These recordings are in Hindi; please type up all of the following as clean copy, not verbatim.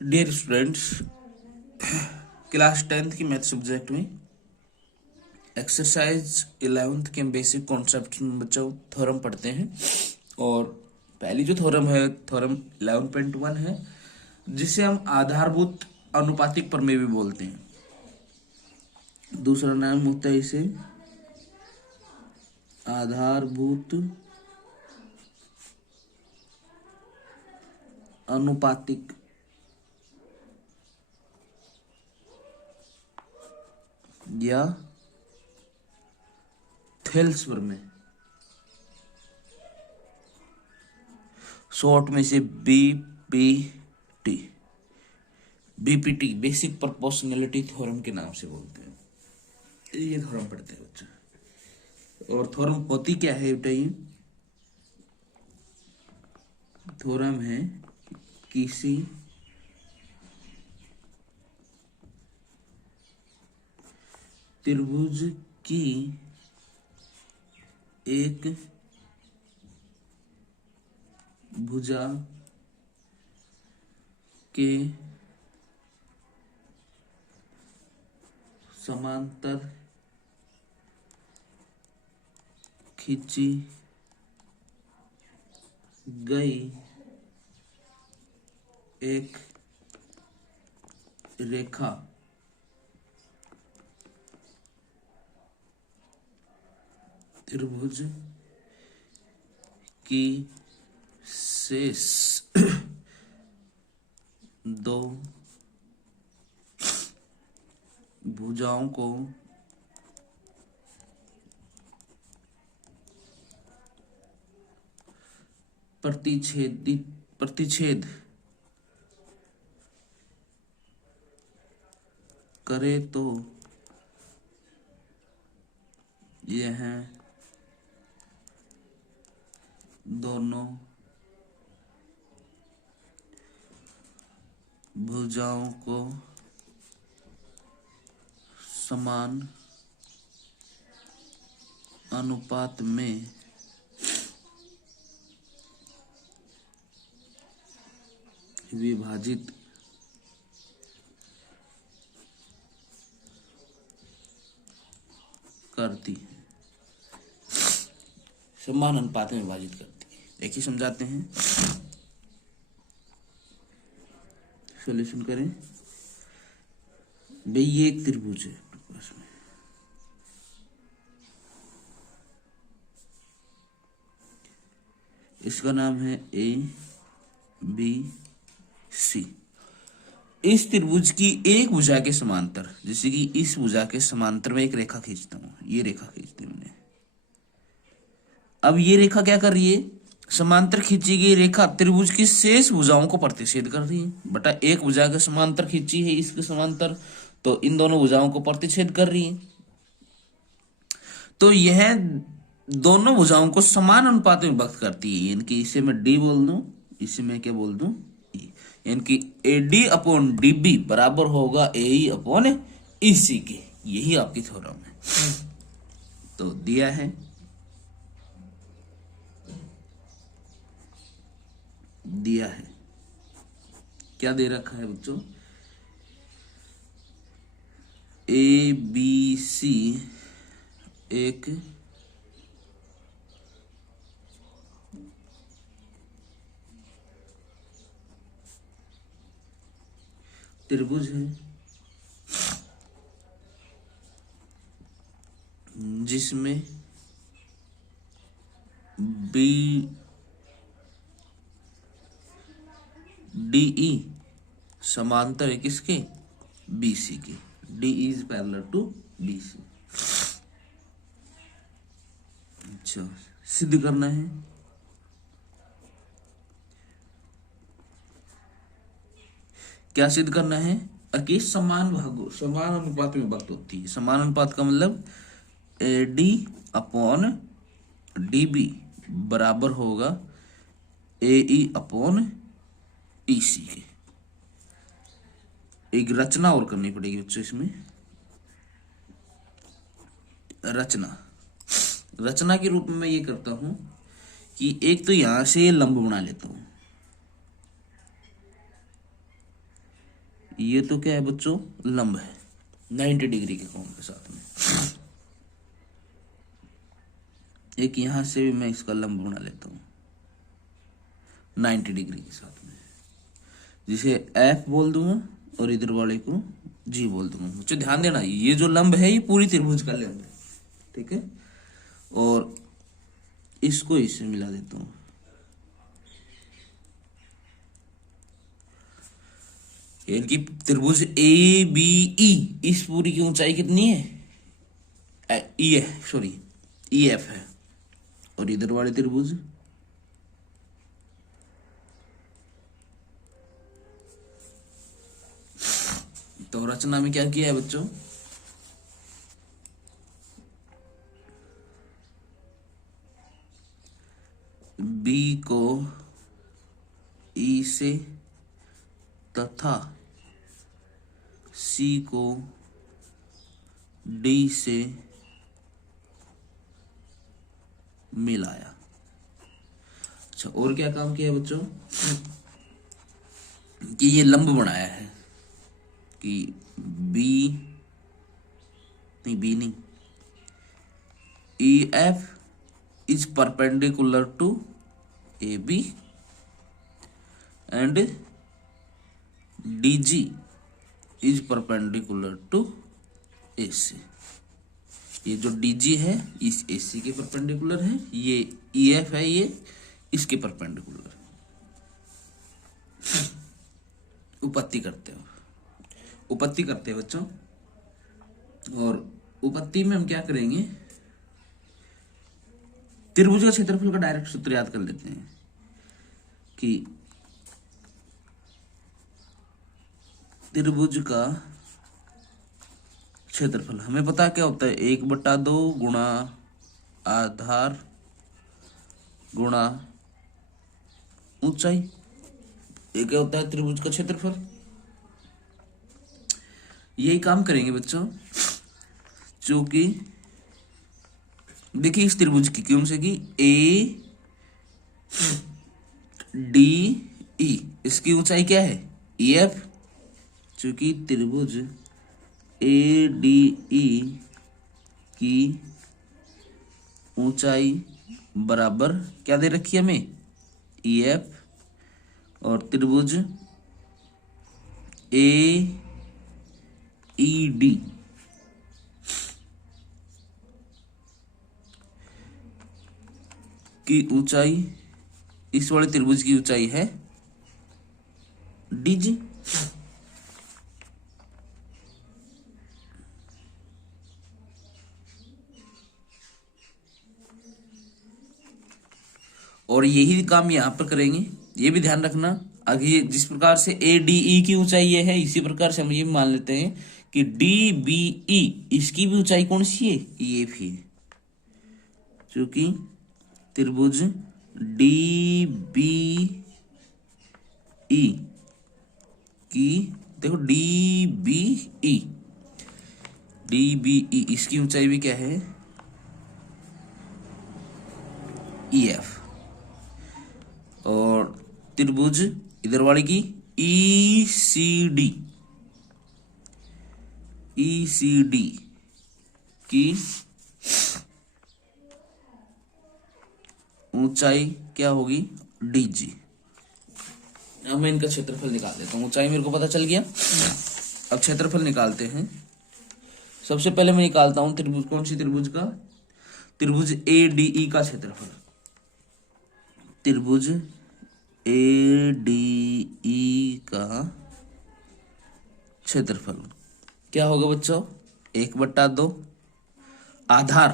डियर स्टूडेंट्स, क्लास 10th की मैथ सब्जेक्ट में एक्सरसाइज 11th के बेसिक कॉन्सेप्ट में बच्चों थ्योरम पढ़ते हैं। और पहली जो थ्योरम है थ्योरम 11.1 है, जिसे हम आधारभूत अनुपातिक प्रमेय भी बोलते हैं। दूसरा नाम होता है इसे आधारभूत अनुपातिक या थेल्स प्रमेय, शॉर्ट में से BPT, BPT basic proportionality theorem के नाम से बोलते हैं। ये थ्योरम पढ़ते हैं बच्चों। और थ्योरम होती क्या है बताइए? थ्योरम है किसी त्रिभुज की एक भुजा के समांतर खींची गई एक रेखा त्रिभुज की शेष दो भुजाओं को प्रतिच्छेद करे तो यह दोनों भुजाओं को समान अनुपात में विभाजित करती है, समान अनुपात में विभाजित करती है। देखिए समझाते हैं, सॉल्यूशन करें। भाई ये एक त्रिभुज है पास में, इसका नाम है ए बी सी। इस त्रिभुज की एक भुजा के समांतर, जैसे कि इस भुजा के समांतर में एक रेखा खींचता हूं, ये रेखा खींचते मैंने। अब ये रेखा क्या कर रही है? समांतर खींची गई रेखा त्रिभुज की शेष भुजाओं को प्रतिच्छेद कर रही है। बटा एक भुजा के समांतर खींची है इसके समांतर, तो इन दोनों भुजाओं को प्रतिच्छेद कर रही है। तो यह दोनों भुजाओं को समान अनुपात में विभक्त करती है। इनकी इसे मैं डी बोल दूं, इसे मैं क्या बोल दूं? ई। इनकी A D upon D B बराबर होगा ए ई अपॉन ई सी के। यही आपकी थ्योरम है। तो दिया है, दिया है क्या दे रखा है बच्चों? ए बी सी एक त्रिभुज है जिसमें बी डी ई समांतर है किसके? बी सी के। D is parallel to B C. अच्छा, सिद्ध करना है। क्या सिद्ध करना है? कि समान भागों समान अनुपात में विभक्त होती है। समान अनुपात का मतलब A D upon D B बराबर होगा ए ई अपॉन ई सी के। एक रचना और करनी पड़ेगी बच्चों इसमें। रचना के रूप में मैं ये करता हूं कि एक तो यहां से लंब बना लेता हूं, ये तो क्या है बच्चों, लंब है 90 डिग्री के कोण के साथ में। एक यहां से भी मैं इसका लंब बना लेता हूं 90 डिग्री के साथ में, जिसे एफ बोल दूंगा और इधर वाले को जी बोल दूंगा। मुझे ध्यान देना, ये जो लंब है ये पूरी त्रिभुज का लंब है, ठीक है। और इसको इससे मिला देता हूं, इनकी त्रिभुज ए बी ई, इस पूरी की ऊंचाई कितनी है, ई है, सॉरी ई एफ है। और इधर वाले त्रिभुज तो रचना में क्या किया है बच्चों, बी को ई से तथा सी को डी से मिलाया। अच्छा, और क्या काम किया बच्चों, कि ये लंब बनाया है कि बी नहीं, E F is perpendicular to A B and D G is perpendicular to A C. ये जो डी जी है इस ए सी के परपेंडिकुलर है, ये ई एफ है ये इसके परपेंडिकुलर है। उपपत्ति करते हैं बच्चों, और उपपत्ति में हम क्या करेंगे, त्रिभुज का क्षेत्रफल का डायरेक्ट सूत्र याद कर लेते हैं कि त्रिभुज का क्षेत्रफल हमें पता क्या होता है, 1/2 गुणा आधार गुणा ऊंचाई, ये क्या होता है त्रिभुज का क्षेत्रफल। यही काम करेंगे बच्चों, जो कि देखिए इस त्रिभुज की कौन से की ए डी ई, इसकी ऊंचाई क्या है ई एफ, चूंकि त्रिभुज ए डी ई की ऊंचाई बराबर क्या दे रखी है हमें ई एफ, और त्रिभुज ए ई डी की ऊंचाई, इस वाले त्रिभुज की ऊंचाई है डी जी। और यही काम यहां पर करेंगे, ये भी ध्यान रखना। आगे जिस प्रकार से ए डी ई की ऊंचाई ये है, इसी प्रकार से हम ये मान लेते हैं कि डी बी ई इसकी भी ऊंचाई कौन सी है ये भी है, क्योंकि त्रिभुज डी बी ई की देखो डी बी ई इसकी ऊंचाई भी क्या है ई एफ, और त्रिभुज इधर वाली की ई सी डी की ऊंचाई क्या होगी डी जी। अब मैं इनका क्षेत्रफल निकाल देता हूं, ऊंचाई मेरे को पता चल गया, अब क्षेत्रफल निकालते हैं। सबसे पहले मैं निकालता हूं त्रिभुज, कौन सी त्रिभुज का, त्रिभुज ए डी ई का क्षेत्रफल। त्रिभुज ए डी ई का क्षेत्रफल क्या होगा बच्चों, 1/2 आधार,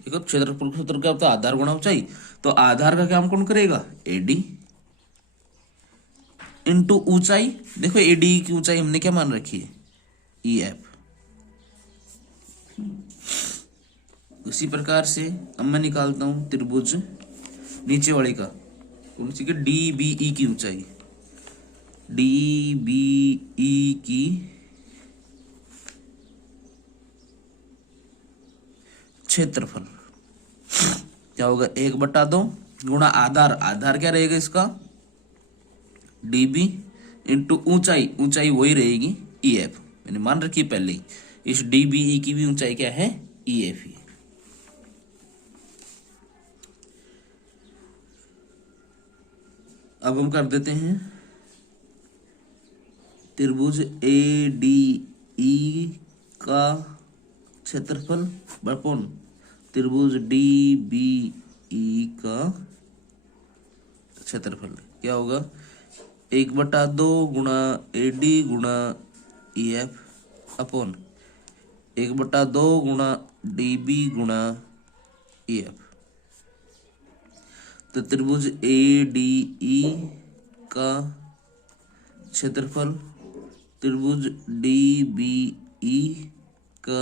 देखो क्षेत्रफल सूत्र क्या होता है आधार गुणा ऊंचाई, तो आधार का काम कौन करेगा ए डी इंटू ऊंचाई, देखो ए डी की ऊंचाई हमने क्या मान रखी है ई एफ। उसी प्रकार से अब मैं निकालता हूं त्रिभुज नीचे वाले का, कौन सी की डी बी ई की ऊंचाई, डी बी ई की क्षेत्रफल क्या होगा 1/2 गुणा आधार, आधार क्या रहेगा इसका डी बी इंटू ऊंचाई, ऊंचाई वही रहेगी ई एफ, मैंने मान रखी है पहले ही। इस डी बी ई की भी ऊंचाई क्या है, ई एफ ही। अब हम कर देते हैं त्रिभुज ए डी ई का क्षेत्रफल बराबर त्रिभुज डी बी ई का क्षेत्रफल क्या होगा, 1/2 गुणा ए डी गुणा ई एफ अपॉन 1/2 गुणा डी बी गुणा ई एफ। तो त्रिभुज ए डी ई का क्षेत्रफल त्रिभुज डी बी ई का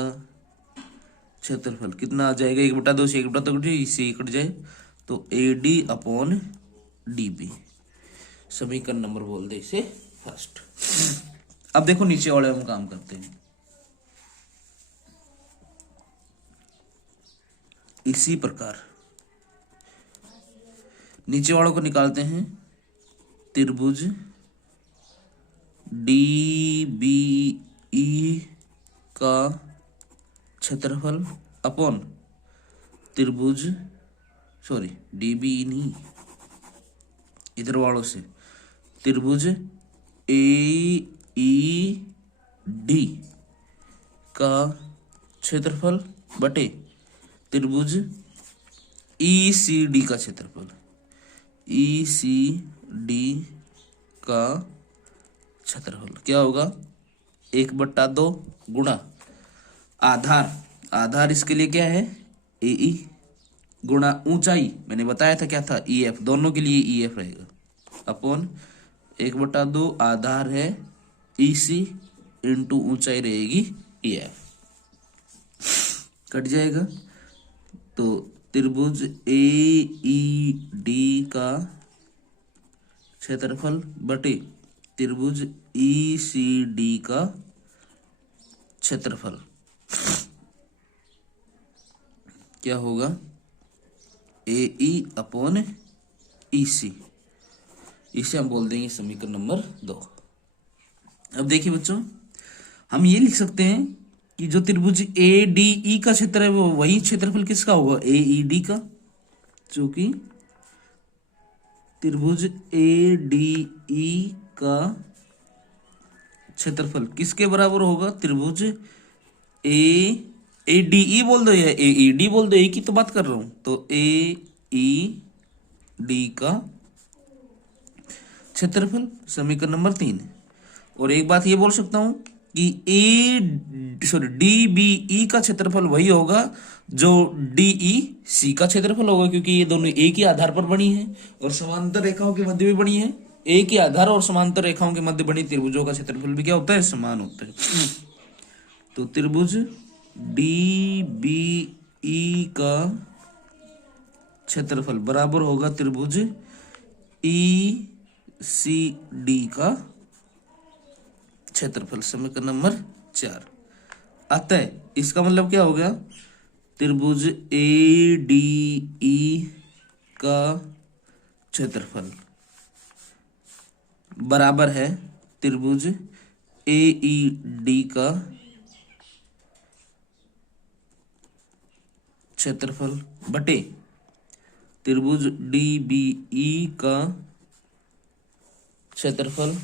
क्षेत्रफल कितना आ जाएगा, 1/2 से 1/2 कट जाए, इससे कट जाए तो A D upon D B. समीकरण नंबर बोल दे इसे फर्स्ट। अब देखो नीचे वाले हम काम करते हैं। इसी प्रकार नीचे वालों को निकालते हैं त्रिभुज डी बी ई का क्षेत्रफल अपॉन त्रिभुज डी बी ई नहीं, इधर वालों से त्रिभुज ए ई डी का क्षेत्रफल बटे त्रिभुज ई सी डी का क्षेत्रफल, ई सी डी का क्षेत्रफल क्या होगा, 1/2 गुणा आधार, आधार इसके लिए क्या है ए ई गुणा ऊंचाई, मैंने बताया था क्या था ई एफ, दोनों के लिए ई एफ रहेगा अपॉन 1/2 आधार है ई सी इंटू ऊंचाई रहेगी ई एफ, कट जाएगा। तो त्रिभुज ए ई डी का क्षेत्रफल बटे त्रिभुज ई सी डी का क्षेत्रफल क्या होगा, ए ई अपॉन ई सी, इसे हम बोल देंगे समीकरण नंबर 2। अब देखिए बच्चों, हम ये लिख सकते हैं कि जो त्रिभुज ए डी ई का क्षेत्र है वो वही क्षेत्रफल किसका होगा, ए ई डी का, जो कि त्रिभुज ए डी ई का क्षेत्रफल किसके बराबर होगा, त्रिभुज ए डी ई बोल दो या ए ई डी बोल दो, एक ही तो बात कर रहा हूं। तो ए ई डी का क्षेत्रफल समीकरण नंबर 3। और एक बात ये बोल सकता हूं कि डी बी ई का क्षेत्रफल वही होगा जो डी ई सी का क्षेत्रफल होगा, क्योंकि ये दोनों एक ही आधार पर बनी है और समांतर रेखाओं के मध्य भी बनी है। एक ही आधार और समांतर रेखाओं के मध्य बनी त्रिभुजों का क्षेत्रफल भी क्या होता है, समान होता है। तो त्रिभुज डी बी ई का क्षेत्रफल बराबर होगा त्रिभुज ई सी डी का क्षेत्रफल, समीकरण नंबर 4। अतः इसका मतलब क्या हो गया, त्रिभुज ए डी ई का क्षेत्रफल बराबर है त्रिभुज ए ई डी का क्षेत्रफल बटे त्रिभुज डी बी ई का क्षेत्रफल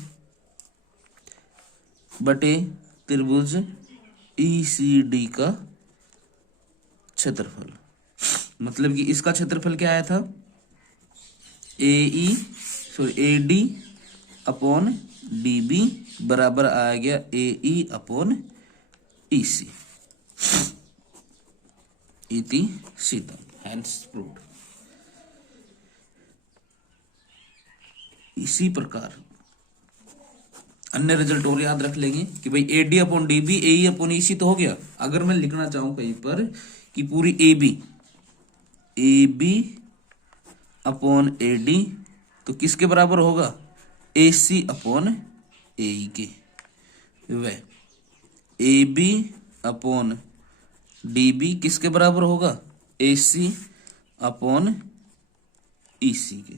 बटे त्रिभुज ई सी डी का क्षेत्रफल। मतलब कि इसका क्षेत्रफल क्या आया था, A D upon D B बराबर आ गया ए ई अपॉन ई सी, इति सीता, हैंस प्रूव्ड। इसी प्रकार अन्य रिजल्ट और याद रख लेंगे कि भाई A D upon D B A E upon E C तो हो गया। अगर मैं लिखना चाहूं कहीं पर कि पूरी A B upon A D तो किसके बराबर होगा, ए सी अपॉन ए ई के, वह A B upon D B किसके बराबर होगा, ए सी अपॉन ई सी के।